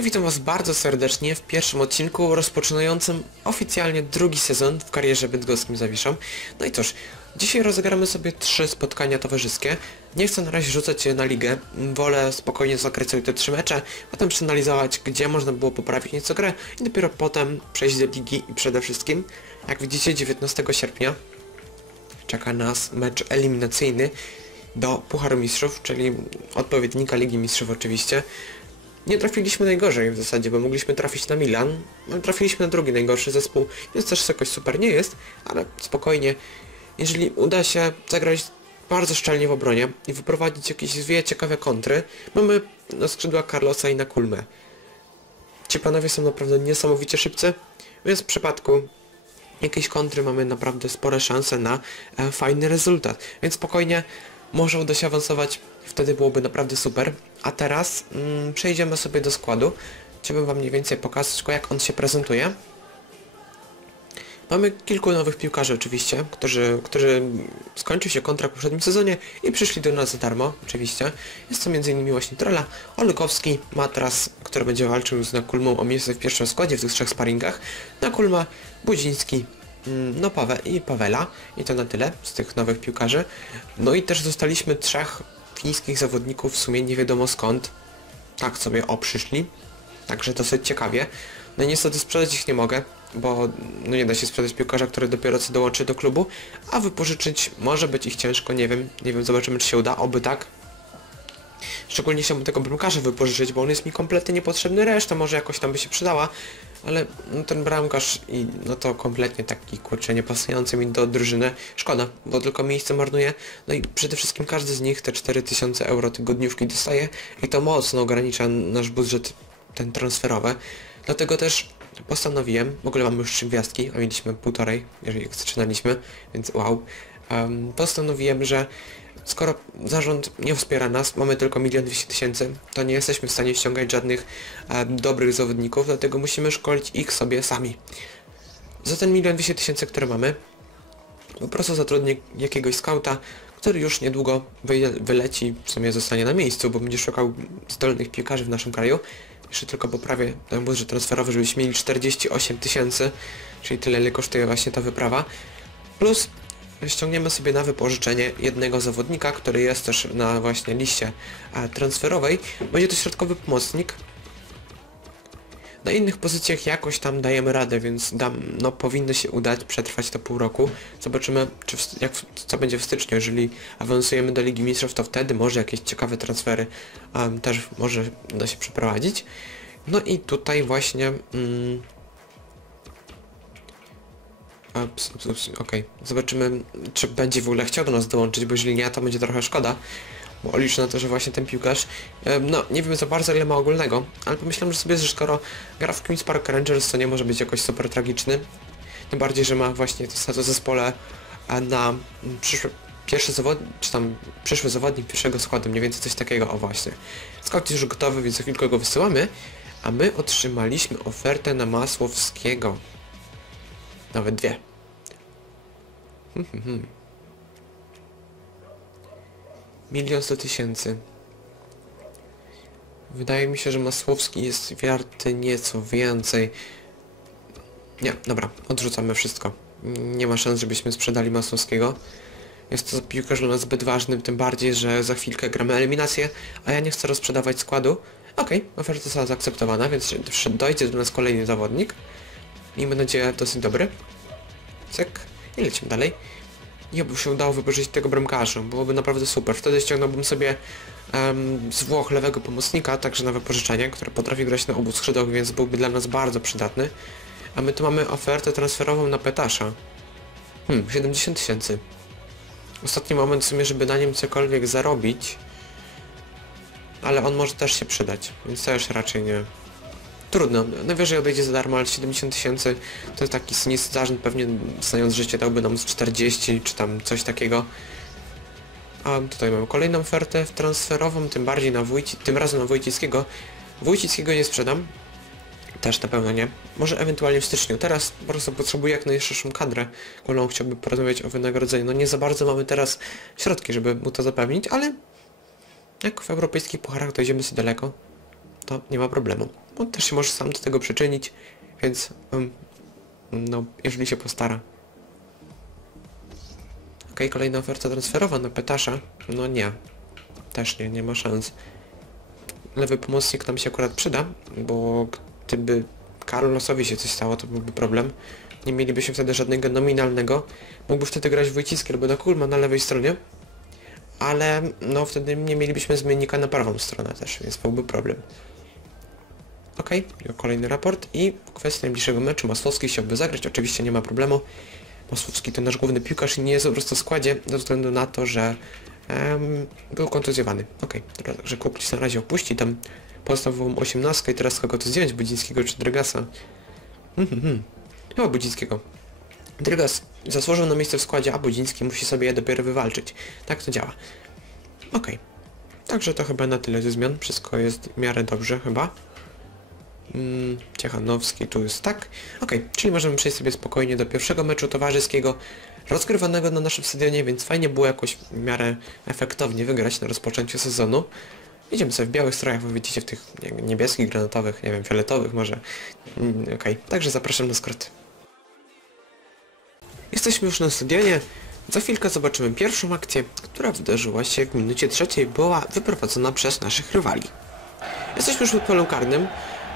Ja witam Was bardzo serdecznie w pierwszym odcinku rozpoczynającym oficjalnie drugi sezon w karierze bydgoskim Zawiszą. No i cóż, dzisiaj rozegramy sobie trzy spotkania towarzyskie. Nie chcę na razie rzucać się na ligę, wolę spokojnie zagrać sobie te trzy mecze, potem przeanalizować gdzie można było poprawić nieco grę i dopiero potem przejść do ligi i przede wszystkim, jak widzicie 19 sierpnia czeka nas mecz eliminacyjny do Pucharu Mistrzów, czyli odpowiednika Ligi Mistrzów oczywiście. Nie trafiliśmy najgorzej w zasadzie, bo mogliśmy trafić na Milan, no, trafiliśmy na drugi najgorszy zespół, więc też jakoś super nie jest, ale spokojnie. Jeżeli uda się zagrać bardzo szczelnie w obronie i wyprowadzić jakieś dwie ciekawe kontry, mamy na skrzydła Carlosa i na Kulmę. Ci panowie są naprawdę niesamowicie szybcy, więc w przypadku jakiejś kontry mamy naprawdę spore szanse na e, fajny rezultat. Więc spokojnie może uda się awansować, wtedy byłoby naprawdę super. A teraz mm, przejdziemy sobie do składu. Chciałbym wam mniej więcej pokazać jak on się prezentuje. Mamy kilku nowych piłkarzy oczywiście, którzy, którzy skończył się kontrakt w poprzednim sezonie i przyszli do nas za darmo, oczywiście. Jest to m.in. właśnie Trela, Olykowski, Matras, który będzie walczył z Nakulmą o miejsce w pierwszym składzie w tych trzech sparingach, Nakulma, Budziński, no Paweł i Pawela i to na tyle z tych nowych piłkarzy. No i też zostaliśmy trzech fińskich zawodników w sumie nie wiadomo skąd. Tak sobie o przyszli. Także dosyć ciekawie. No i niestety sprzedać ich nie mogę, bo no nie da się sprzedać piłkarza, który dopiero co dołączy do klubu, a wypożyczyć może być ich ciężko, nie wiem, nie wiem, zobaczymy czy się uda, oby tak. Szczególnie chciałbym tego bramkarza wypożyczyć, bo on jest mi kompletnie niepotrzebny, reszta może jakoś tam by się przydała, ale no, ten bramkarz i no to kompletnie taki kurczę niepasujący mi do drużyny. Szkoda, bo tylko miejsce marnuje. No i przede wszystkim każdy z nich te 4000 euro tygodniówki dostaje i to mocno ogranicza nasz budżet ten transferowy. Dlatego też postanowiłem, w ogóle mamy już trzy gwiazdki, a mieliśmy półtorej, jeżeli zaczynaliśmy, więc wow. Um, postanowiłem, że skoro zarząd nie wspiera nas, mamy tylko milion dwieście tysięcy, to nie jesteśmy w stanie ściągać żadnych e, dobrych zawodników, dlatego musimy szkolić ich sobie sami. Za ten milion dwieście tysięcy, które mamy, po prostu zatrudnię jakiegoś skauta, który już niedługo wy, wyleci, w sumie zostanie na miejscu, bo będzie szukał zdolnych piłkarzy w naszym kraju. Jeszcze tylko poprawię ten budżet transferowy, żebyśmy mieli 48 tysięcy, czyli tyle, ile kosztuje właśnie ta wyprawa. Plus ściągniemy sobie na wypożyczenie jednego zawodnika, który jest też na właśnie liście transferowej. Będzie to środkowy pomocnik. Na innych pozycjach jakoś tam dajemy radę, więc dam, no powinno się udać przetrwać to pół roku. Zobaczymy, czy w, jak, co będzie w styczniu. Jeżeli awansujemy do Ligi Mistrzów, to wtedy może jakieś ciekawe transfery um, też może da się przeprowadzić. No i tutaj właśnie... Mm, Ups, ups, ups, okej. Zobaczymy, czy będzie w ogóle chciał do nas dołączyć, bo jeżeli nie, to będzie trochę szkoda. Bo liczę na to, że właśnie ten piłkarz, no nie wiem za bardzo ile ma ogólnego, ale pomyślałem, że sobie, że skoro gra w Queen's Park Rangers, to nie może być jakoś super tragiczny. Tym bardziej, że ma właśnie to, to zespole a na przyszły, pierwszy zawodnik, czy tam przyszły zawodnik pierwszego składu, mniej więcej coś takiego, o właśnie. Scout już gotowy, więc za chwilkę go wysyłamy, a my otrzymaliśmy ofertę na Masłowskiego. Nawet dwie. Milion sto tysięcy. Wydaje mi się, że Masłowski jest warty nieco więcej. Nie, dobra, odrzucamy wszystko. Nie ma szans, żebyśmy sprzedali Masłowskiego. Jest to piłkarz dla nas zbyt ważny, tym bardziej, że za chwilkę gramy eliminację, a ja nie chcę rozprzedawać składu. Okej, okay, oferta została zaakceptowana, więc dojdzie do nas kolejny zawodnik. Miejmy nadzieję dosyć dobry. Cyk. I lecimy dalej. I oby się udało wypożyczyć tego bramkarza. Byłoby naprawdę super. Wtedy ściągnąłbym sobie um, z Włoch lewego pomocnika, także na wypożyczenie, który potrafi grać na obu skrzydłach, więc byłby dla nas bardzo przydatny. A my tu mamy ofertę transferową na Petasza. Hmm, 70 tysięcy. Ostatni moment w sumie, żeby na nim cokolwiek zarobić. Ale on może też się przydać, więc już raczej nie. Trudno, najwyżej odejdzie za darmo, ale 70 tysięcy to taki niscy zarząd pewnie znając życie dałby nam z 40 czy tam coś takiego. A tutaj mamy kolejną ofertę transferową, tym bardziej na Wójci, tym razem na Wójcickiego. Wójcickiego nie sprzedam. Też na pewno nie. Może ewentualnie w styczniu. Teraz po prostu potrzebuję jak najszerszą kadrę, którą chciałbym porozmawiać o wynagrodzeniu. No nie za bardzo mamy teraz środki, żeby mu to zapewnić, ale jak w europejskich pucharach dojdziemy sobie daleko, to nie ma problemu. On też się może sam do tego przyczynić, więc em, no, jeżeli się postara. Okej, kolejna oferta transferowa na Petasza. No nie. Też nie, nie ma szans. Lewy pomocnik nam się akurat przyda, bo gdyby Carlosowi się coś stało, to byłby problem. Nie mielibyśmy wtedy żadnego nominalnego. Mógłby wtedy grać Wojciski albo na Kulma na lewej stronie. Ale no wtedy nie mielibyśmy zmiennika na prawą stronę też, więc byłby problem. Okej, kolejny raport i kwestia najbliższego meczu. Masłowski chciałby zagrać, oczywiście nie ma problemu. Masłowski to nasz główny piłkarz i nie jest po prostu w składzie ze względu na to, że em, był kontuzjowany. Okej, okay. że Kuplis na razie opuści tam podstawową 18 i teraz kogo to zdjąć, Budzińskiego czy Drygasa? Mhm, mhm. Chyba Budzińskiego. Drygas zasłużył na miejsce w składzie, a Budziński musi sobie je dopiero wywalczyć. Tak to działa. Okej. Także to chyba na tyle ze zmian. Wszystko jest w miarę dobrze chyba. Mm, Ciechanowski tu jest tak. Okej, czyli możemy przejść sobie spokojnie do pierwszego meczu towarzyskiego rozgrywanego na naszym stadionie, więc fajnie było jakoś w miarę efektownie wygrać na rozpoczęciu sezonu. Idziemy sobie w białych strojach, wy widzicie w tych nie- niebieskich, granatowych, nie wiem, fioletowych może. Mm, Okej, także zapraszam na skróty. Jesteśmy już na stadionie. Za chwilkę zobaczymy pierwszą akcję, która wydarzyła się w minucie trzeciej, była wyprowadzona przez naszych rywali. Jesteśmy już pod polem karnym.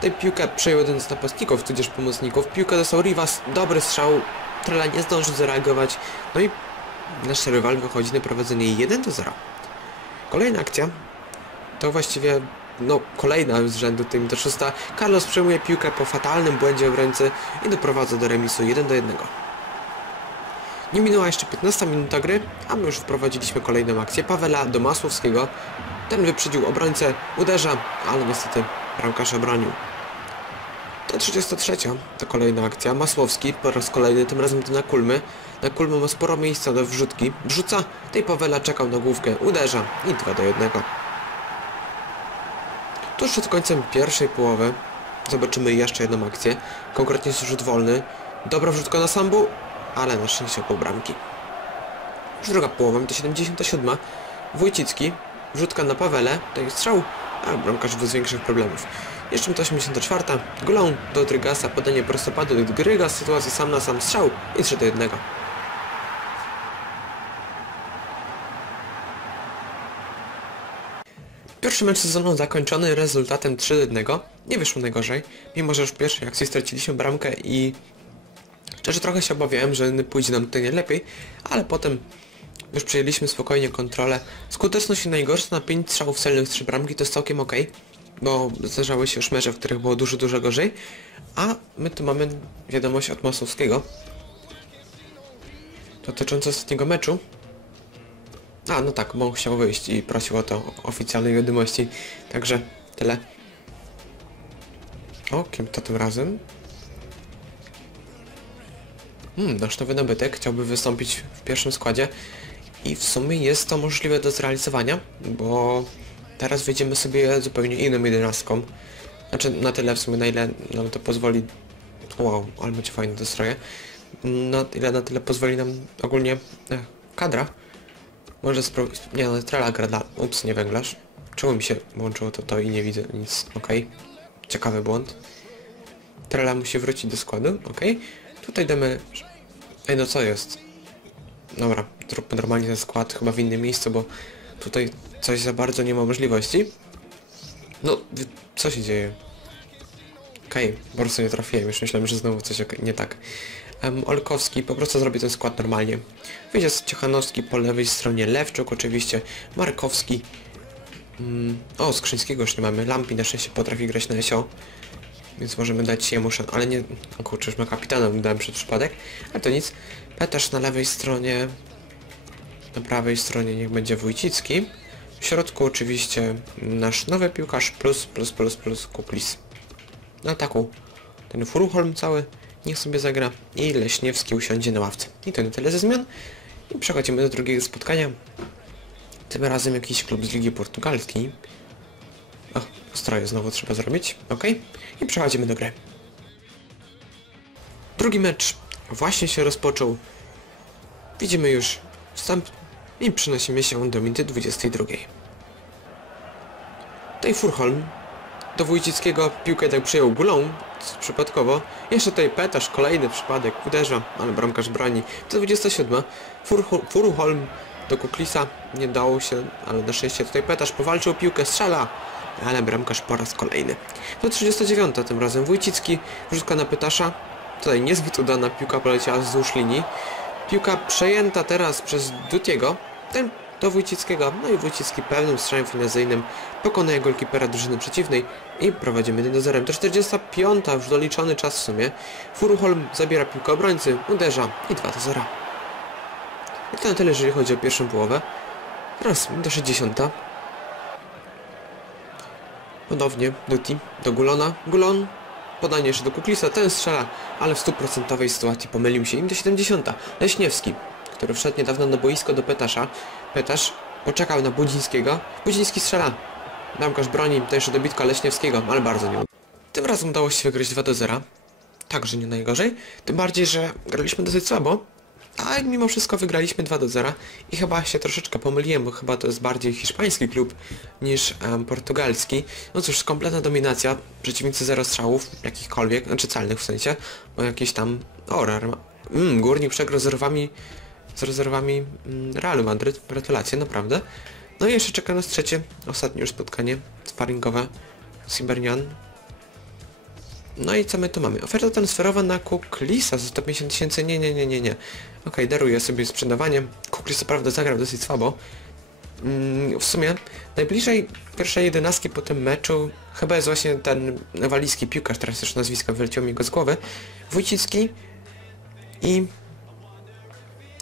Tę piłkę przejął jeden z napastników, tudzież pomocników. Piłkę dostał Rivas, dobry strzał. Trela nie zdążył zareagować. No i nasz rywal wychodzi na prowadzenie 1 do 0. Kolejna akcja to właściwie no kolejna z rzędu tym to szósta. Carlos przejmuje piłkę po fatalnym błędzie obrońcy i doprowadza do remisu 1 do 1. Nie minęła jeszcze 15 minuta gry, a my już wprowadziliśmy kolejną akcję. Pawela do Masłowskiego. Ten wyprzedził obrońcę, uderza, ale niestety bramkarz obronił. To 33. To kolejna akcja. Masłowski po raz kolejny, tym razem to na kulmy. Na kulmy ma sporo miejsca do wrzutki. Wrzuca, tej Pawela czekał na główkę, uderza i 2 do 1. Tuż przed końcem pierwszej połowy zobaczymy jeszcze jedną akcję. Konkretnie jest rzut wolny. Dobra wrzutka na sambu, ale na szczęście po bramki. Już druga połowa, to 77. Wójcicki, wrzutka na Pawele, to jest strzał, a bramkarz bez większych problemów. Jeszcze to 84. Golą do Drygasa, podanie prostopadu do Grygas, sytuacja sam na sam strzał i 3 do 1. Pierwszy mecz sezonu zakończony rezultatem 3 do 1. Nie wyszło najgorzej, mimo że już w pierwszej akcji straciliśmy bramkę i Szczerze trochę się obawiałem, że pójdzie nam nie lepiej, ale potem już przejęliśmy spokojnie kontrolę. Skuteczność najgorsza na 5 strzałów celnych 3 bramki to jest całkiem ok, bo zdarzały się już mecze, w których było dużo, dużo gorzej. A my tu mamy wiadomość od Masowskiego dotyczącą ostatniego meczu. A, no tak, bo chciał wyjść i prosił o to oficjalnej wiadomości. Także tyle. O, kim to tym razem? Hmm, nasz nowy nabytek chciałby wystąpić w pierwszym składzie i w sumie jest to możliwe do zrealizowania, bo teraz wyjdziemy sobie zupełnie inną jedenastką. Znaczy na tyle w sumie na ile nam to pozwoli... Wow, ale macie fajne te stroje. Na ile na tyle pozwoli nam ogólnie eh, kadra. Może spróbować... Nie no, trala gra dla... Ups, nie węglarz. Czemu mi się włączyło to to i nie widzę nic? Okej. Ciekawy błąd. Trela musi wrócić do składu, okej. Tutaj damy... Ej, no co jest? Dobra, zróbmy normalnie ten skład chyba w innym miejscu, bo tutaj coś za bardzo nie ma możliwości. No, co się dzieje? Okej, po prostu nie trafiłem, już myślałem, że znowu coś nie tak. Um, Olkowski, po prostu zrobię ten skład normalnie. Wyjdzie Ciechanowski po lewej stronie, Lewczuk oczywiście, Markowski. Mm, o, Skrzyńskiego już nie mamy, Lampi na szczęście potrafi grać na SO. Więc możemy dać jemu szan... Ale nie... O kurczę, już ma kapitana, dałem przed przypadek. Ale to nic. Petarz na lewej stronie. Na prawej stronie niech będzie Wójcicki. W środku oczywiście nasz nowy piłkarz plus, plus, plus, plus Kuklis. Na ataku ten Furuholm cały niech sobie zagra i Leśniewski usiądzie na ławce. I to na tyle ze zmian. I przechodzimy do drugiego spotkania. Tym razem jakiś klub z Ligi Portugalskiej. Stroje znowu trzeba zrobić. Ok. I przechodzimy do gry. Drugi mecz właśnie się rozpoczął. Widzimy już wstęp i przenosimy się do minuty 22. Tej Furholm do Wójcickiego piłkę tak przyjął Gulą, przypadkowo. Jeszcze tutaj Petasz, kolejny przypadek, uderza, ale bramkarz broni. To 27. Furhu- Furuholm do Kuklisa, nie dało się, ale na szczęście tutaj Petasz powalczył piłkę, strzela, ale bramkarz po raz kolejny. To 39. tym razem Wójcicki, wrzutka na Petasza. Tutaj niezbyt udana piłka poleciała wzdłuż linii. Piłka przejęta teraz przez Dutiego. Ten do Wójcickiego. No i Wójcicki pewnym strzałem finezyjnym pokonuje golkipera drużyny przeciwnej i prowadzimy 1 do 0. To 45. już doliczony czas w sumie. Furuholm zabiera piłkę obrońcy, uderza i 2 do 0. I to na tyle, jeżeli chodzi o pierwszą połowę. Teraz do 60. Ponownie Duti do Gulona. Gulon podanie jeszcze do Kuklisa, ten strzela, ale w stuprocentowej sytuacji pomylił się im do 70. Leśniewski, który wszedł niedawno na boisko do Petasza. Petasz poczekał na Budzińskiego. Budziński strzela. Bramkarz broni, to jeszcze dobitka Leśniewskiego, ale bardzo nie. Tym razem udało się wygrać 2 do 0. Także nie najgorzej. Tym bardziej, że graliśmy dosyć słabo. A mimo wszystko wygraliśmy 2 do 0 i chyba się troszeczkę pomyliłem, bo chyba to jest bardziej hiszpański klub niż em, portugalski. No cóż, kompletna dominacja, przeciwnicy zero strzałów, jakichkolwiek, znaczy celnych w sensie, bo jakieś tam... O, mm, Górnik przegrał z rezerwami, z rezerwami mm, Realu Madryt, gratulacje, naprawdę. No i jeszcze czeka nas trzecie, ostatnie już spotkanie sparingowe z. No i co my tu mamy? Oferta transferowa na Kuklisa za 150 tysięcy. Nie, nie, nie, nie, nie. Okej, daruję sobie sprzedawanie. Kuklis co prawda zagrał dosyć słabo. Mm, w sumie najbliżej pierwszej jedenastki po tym meczu chyba jest właśnie ten walijski piłkarz, teraz już nazwisko wyleciało mi go z głowy. Wójcicki i...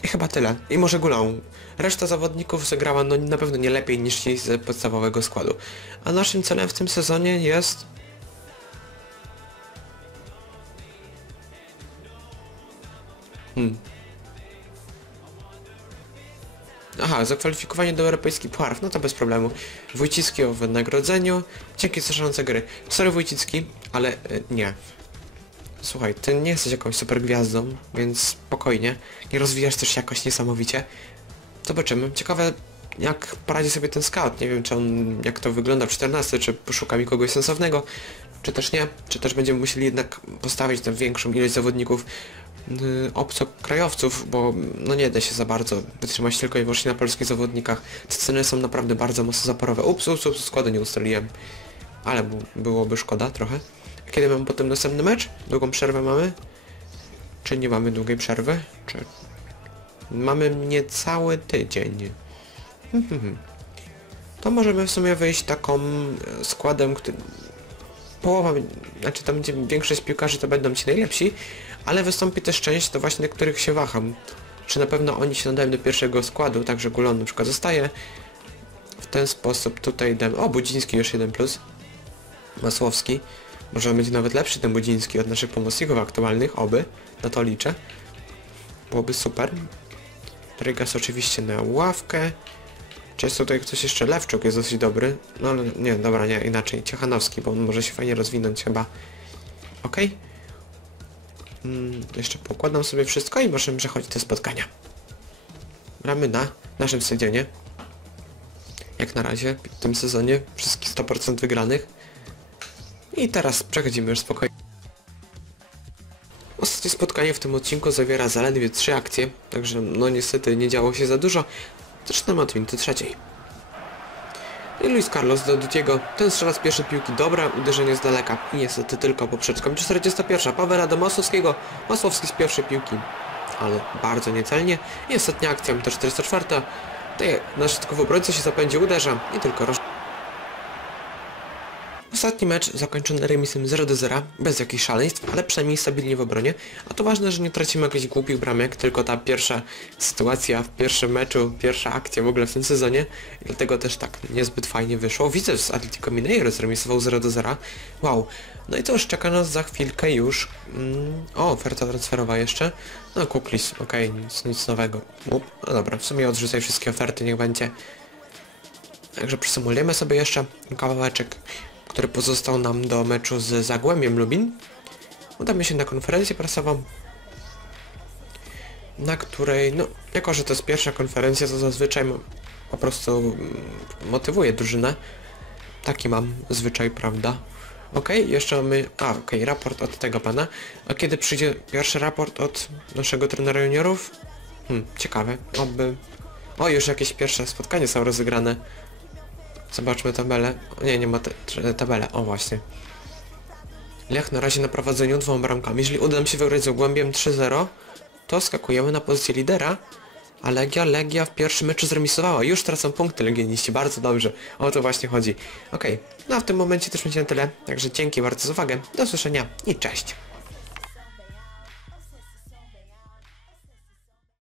I chyba tyle. I może Gulą. Reszta zawodników zagrała no na pewno nie lepiej niż ci z podstawowego składu. A naszym celem w tym sezonie jest Hmm. Aha, zakwalifikowanie do europejskich puarów, no to bez problemu. Wójcicki o wynagrodzeniu. Dzięki szanowne gry. Sorry Wójcicki, ale y, nie. Słuchaj, ty nie jesteś jakąś super gwiazdą, więc spokojnie. Nie rozwijasz też jakoś niesamowicie. Zobaczymy. Ciekawe jak poradzi sobie ten scout. Nie wiem czy on, jak to wygląda w 14, czy poszuka mi kogoś sensownego, czy też nie. Czy też będziemy musieli jednak postawić na większą ilość zawodników obcokrajowców, bo no nie da się za bardzo wytrzymać tylko i wyłącznie na polskich zawodnikach. Te ceny są naprawdę bardzo mocno zaporowe. Ups, ups, ups, składu nie ustaliłem. Ale byłoby szkoda trochę. Kiedy mamy potem następny mecz? Długą przerwę mamy? Czy nie mamy długiej przerwy? Czy... Mamy niecały tydzień. To możemy w sumie wyjść taką e, składem, który... Połowa, znaczy tam gdzie większość piłkarzy to będą ci najlepsi, ale wystąpi też część, to właśnie których się waham. Czy na pewno oni się nadają do pierwszego składu, także Gulon na przykład zostaje. W ten sposób tutaj dam... O, Budziński już 1+. Plus. Masłowski. Może być nawet lepszy ten Budziński od naszych pomocników aktualnych, oby. Na to liczę. Byłoby super. Rygas oczywiście na ławkę. Czy jest tutaj ktoś jeszcze? Lewczuk jest dosyć dobry. No ale nie, dobra, nie, inaczej. Ciechanowski, bo on może się fajnie rozwinąć chyba. Okej. Mm, jeszcze pokładam sobie wszystko i możemy przechodzić te spotkania. Gramy na naszym stadionie. Jak na razie w tym sezonie wszystkich 100% wygranych. I teraz przechodzimy już spokojnie. Ostatnie spotkanie w tym odcinku zawiera zaledwie 3 akcje, także no niestety nie działo się za dużo. Zaczynamy od minuty trzeciej. I Luis Carlos do Dutiego. Ten strzela z pierwszej piłki. Dobra, uderzenie z daleka. I niestety tylko poprzeczką. 41. Pawela do Masłowskiego. Masłowski z pierwszej piłki. Ale bardzo niecelnie. I ostatnia akcja, to 44. Tutaj nasz środkowy obrońca się zapędzi, uderza i tylko roz... Ostatni mecz zakończony remisem 0 do 0, bez jakichś szaleństw, ale przynajmniej stabilnie w obronie. A to ważne, że nie tracimy jakichś głupich bramek, tylko ta pierwsza sytuacja w pierwszym meczu, pierwsza akcja w ogóle w tym sezonie. Dlatego też tak niezbyt fajnie wyszło. Widzę z Atletico Mineiro zremisował 0 do 0. Wow. No i to już czeka nas za chwilkę już... Mm, o, oferta transferowa jeszcze. No, Kuklis, okej, nic, nic nowego. Up, no dobra, w sumie odrzucaj wszystkie oferty, niech będzie. Także przysumujemy sobie jeszcze kawałeczek, który pozostał nam do meczu z Zagłębiem Lubin. Udamy się na konferencję prasową, na której, no, jako że to jest pierwsza konferencja, to zazwyczaj po prostu mm, motywuję drużynę. Taki mam zwyczaj, prawda? Okej, jeszcze mamy... A, okej, raport od tego pana. A kiedy przyjdzie pierwszy raport od naszego trenera juniorów? Hmm, ciekawe. Oby... O, już jakieś pierwsze spotkania są rozegrane. Zobaczmy tabelę. Nie, nie ma tabelę. O, właśnie. Lech na razie na prowadzeniu dwoma bramkami. Jeżeli uda nam się wygrać z Ogłębiem 3-0, to skakujemy na pozycję lidera. A Legia, Legia w pierwszym meczu zremisowała. Już tracą punkty legioniści. Bardzo dobrze. O to właśnie chodzi. Okej. No a w tym momencie też będzie na tyle. Także dzięki bardzo za uwagę. Do usłyszenia i cześć.